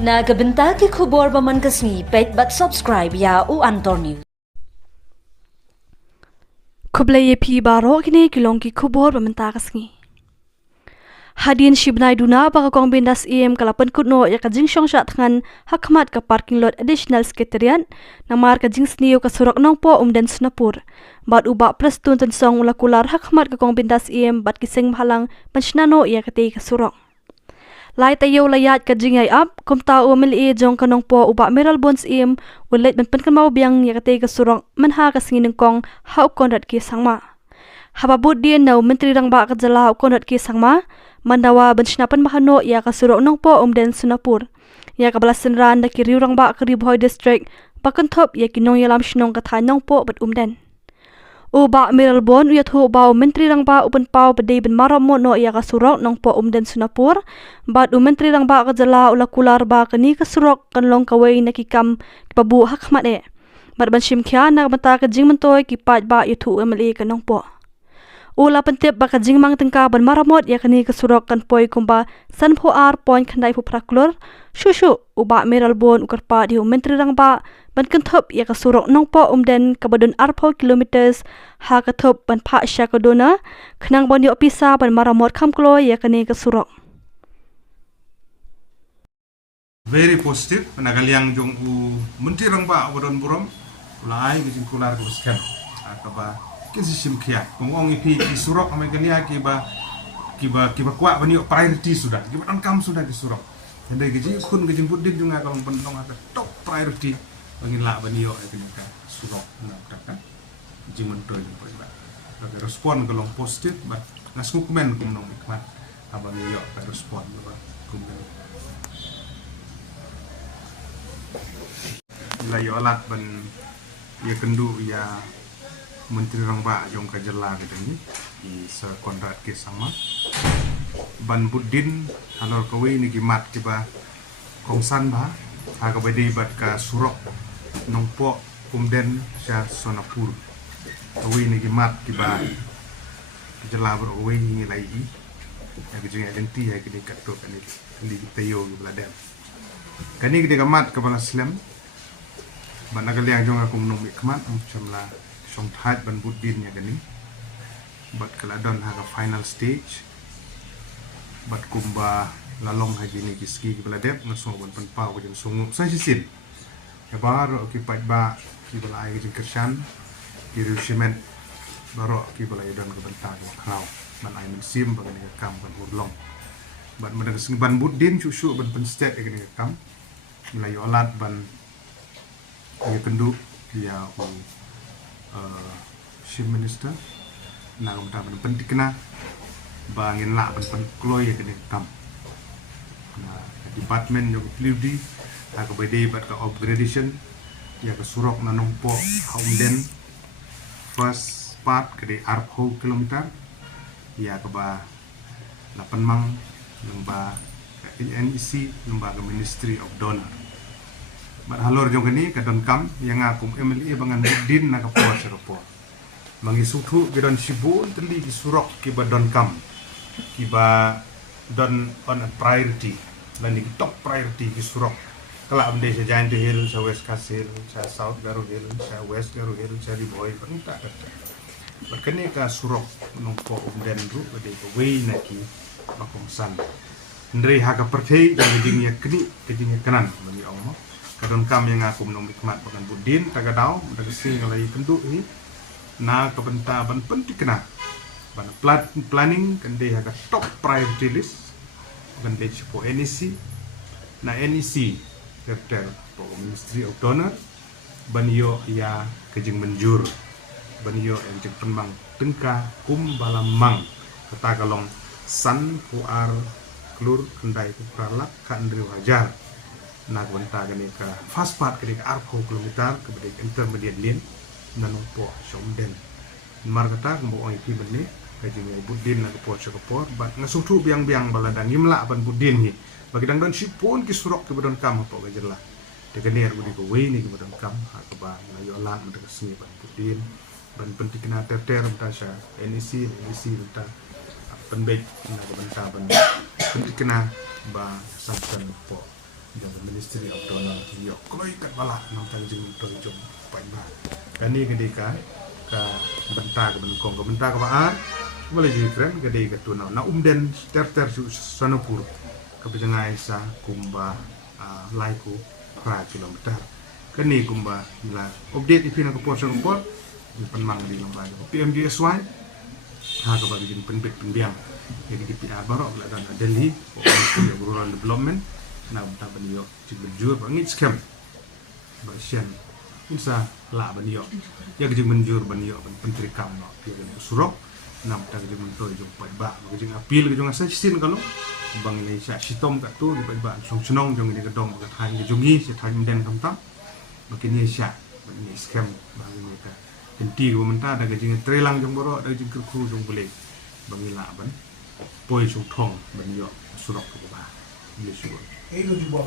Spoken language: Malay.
Nagabenta ki khubor baman kasni page but subscribe ya u Antor News. Kublai pi baro kini kilong ki khubor bamenta kasni. Hadian shibnai duna baka kong bindas kalapan kutno ya kajing syong syat ngan hakmat ka parking lot additional sekretariat namar kajing sniyo ka surok nong po dan sunapur. Bat uba plus tun song ulakular hakmat ka kong bindas bat kiseng mahalang pensnano ya kate ka surok. Lai tayo layat kajing ay up kum tao mili jong kanong po uba meral bonds ulit ban pen mau biang ya kate ka surok manha ka singin kong hau konrat ki sangma. Hababut dia nau menteri rang ba ka jala hau konrat ki sangma mandawa benchnapan mahano ya ka surok nong po dan sunapur. Ya ka balasan ran da ki riurang ba ka riboy district bakan top ya kinong yalam shinong ka tha nong po bat dan. Uba meral bon uyat hu ba menteri rang ba upan pau bedai ben maram mo no ya ka surok nong po dan sunapur. Bat menteri rang ba ka jala ula kular ba ka ni ka surok kan long kawai na kikam pabu hakmat e. Bat ban shim kya na mata ka jing mentoy ki pat ba yutu MLA ka nong po. Ula pentip baka jing mang tengka ban maramot ya kani ka surok kan poi kumba san pho ar point khandai pho praklor shushu uba meral bon ukar pa di menteri rang ba ban kan thop ya ka surok nong po den ka badun ar pho kilometers ha ka thop ban pha sha ka dona khnang bon yo pisa ban maramot kham klo ya kani ka surok. Very positive penagaliang jong u menteri rang ba wadon burom ulai gijing kular ko skan akaba kisi sim kia ngong ipi ki surok ame galia kiba kwa bani priority sudah kiba angkam sudah di surok hande giji kun gijing budin junga kalong pendong ada top priority bangin la bani yo ka surok na kan gijing mentoy ko ba bagi respon kalong positif ba ngasku komen kum nong ikmat abang yo ka respon ba kum la yo alat ban ya kendu ya menteri rang ba jong ka jela gitu ni di sekontrak ke sama ban budin halor kawe ni gimat kiba kongsan ba ha ka bedi bat ka surok nongpo kumden sya sonapur kawe ni gimat kiba jela ber kawe ni lai ya gejeng identiti ya kini katok ani di tayo bladem kani gede gamat kepala slam ban nagaliang jong aku menung ikmat chamla song thait ban budin ya gani bat kaladon haga final stage bat kumba lalong haji ni kiski ki beladep ngaso ban panpau jeng sungu sa sisin ya baro ki pat ba ki balai jeng kersan ki rusimen baro ki balai don ke bentang klau ban ai men sim ban ni kam ban urlong bat medang sing ban budin susu ban pen state ya gani kam mulai olat ban ya kendu dia Chief Minister na kum ta ban tikna bangin la ban kloy ya kene kam na department yo pludi ka bede bat ka upgradation ya ka surok na nong po haumden first part ke arp ho kilometer ya ka ba lapan mang lomba NEC lembaga Ministry of Donor mat halor jong kani ka don kam yang akum MLA bangan budin na ka po seropo mangi sutu gidon sibun teli ki surok ki ba don kam ki ba don on a priority lan di top priority ki surok kala amde sa Giant Hill sa West Kasir sa South Garo Hill sa West Garo Hill sa Riboy pangta ka berkene ka surok nong po den ru bade ko way na ki makongsan ndre ha ka perthei jang ding ya kni keding kanan bagi Allah kadon kam yang aku menung hikmat bagan budin tagadau daga sing alai tentu ni na kabenta ban penting kena ban planning kan de haga top priority list ban de po NEC na NEC tertel po Ministry of Donor ban yo ya kejeng menjur ban yo enjek penmang tengka kum balamang kata kalong san puar klur kendai kupralak ka ndri wajar na gwanta gani ka fast part kani ka arpo kilometer ke bedek intermediate lane nanong po somden markata mo oi pi benne ka jingi budin na po chokopor bat ngasutu biang-biang baladang imla ban budin hi bagi dang don sipun ki surok ke bedon kam po gajela de ganer budi ko we ni ke bedon kam ha ka ba na yo lan de sini ban budin ban penting na ter ta sha NEC ta penbek na ka banta ban penting na ba samsan po yang Ministry of Donor yo kloi kat bala nang tang jing doi jong pai ba kani gede ka bentar ke benkong ke bentar ke baan boleh jadi keren gede ke tu na umden ter su sanapur ke pejangai sa kumba laiku pra kilometer kani kumba la update ipina ke portion report penmang di lembaga PMGSY ha ke bagi jin penbet penbiang jadi di PR barok la dan Delhi rural development na ta banyo ci bejur bangit scam basian insa la banyo ya gejing menjur banyo menteri kam no dia surok nam ta gejing mentoy jong pai ba gejing apil gejing assassin kalau bang ini sa sitom ka tu di pai ba song senong jong ini gedong ka than gejing ni si than den tam tam makin ni sya ini scam bang ini ka tenti ko menta da gejing trelang jong boro da gejing kru jong boleh bang ila ban poi sung thong banyo surok ko ba ni surok Itu di bawah